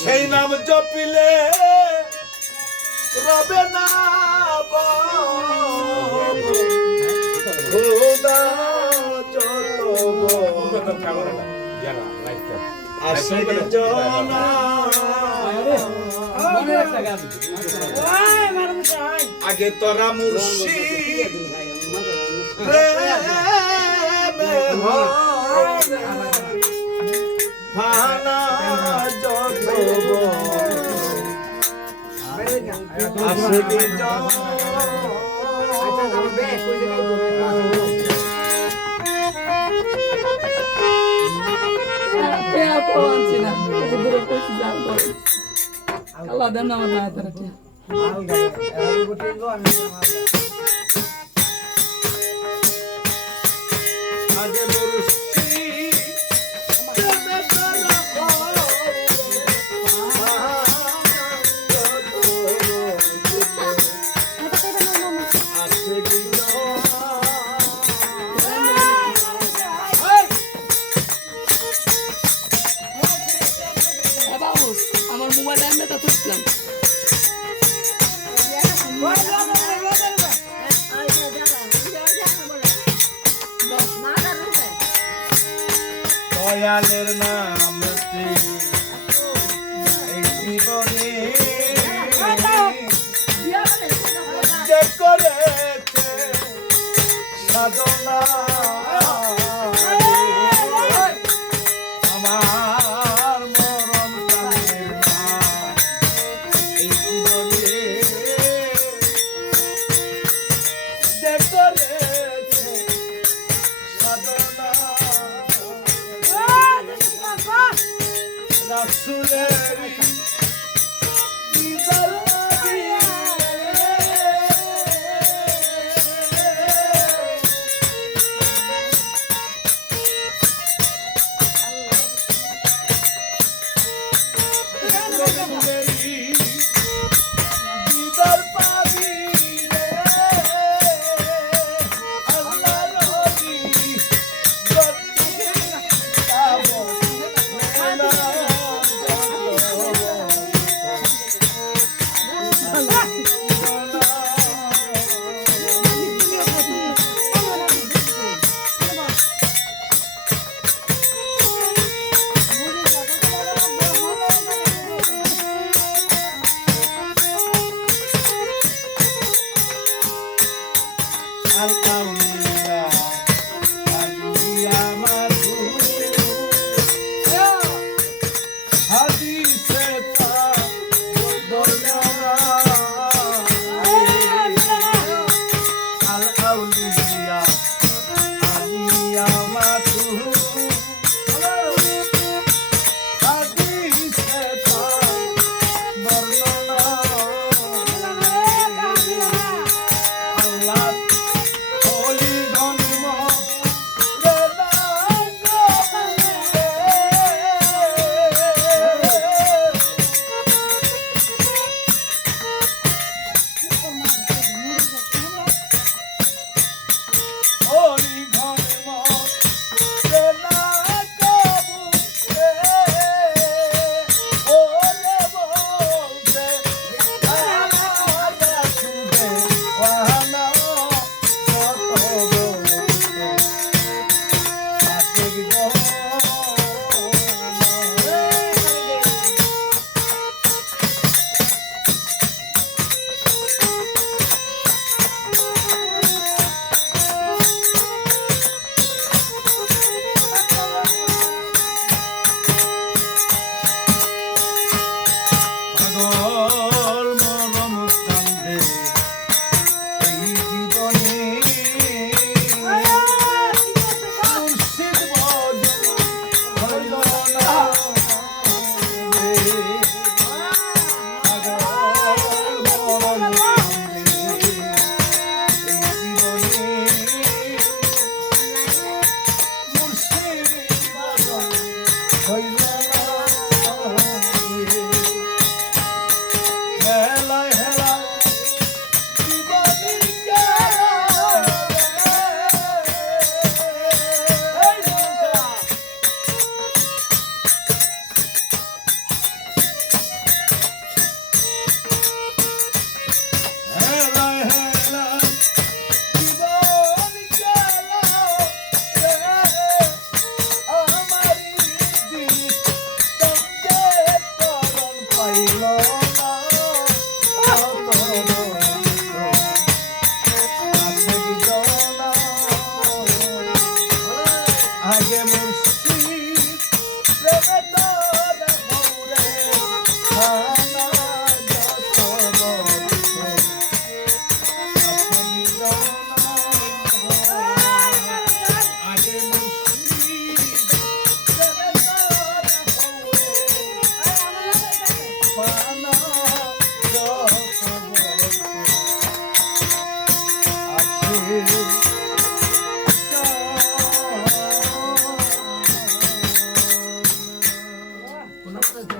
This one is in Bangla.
সেই নাম জপিলে রবে না খোদা যত আশিক জনা আগে তোরা মুর্শিদ প্রেমে ভানা যত Ashiq Allah dan nama dah terus. আগে মুর্শিদ প্রেমে আমার মোবাইল এমনি তো তুলছিলাম দয়ালের নাম এই জীবনে যে করেছে সাধনা আমার মরণ কালের নাম এই জীবনে যে করেছে সাধনা রাসূলের দিদার দিদার পাবি রে আল্লাহ নবী পানা যত বছর আপনি জননা আগে মুসলিম জনতার হয়ে পানা যত বছর আছে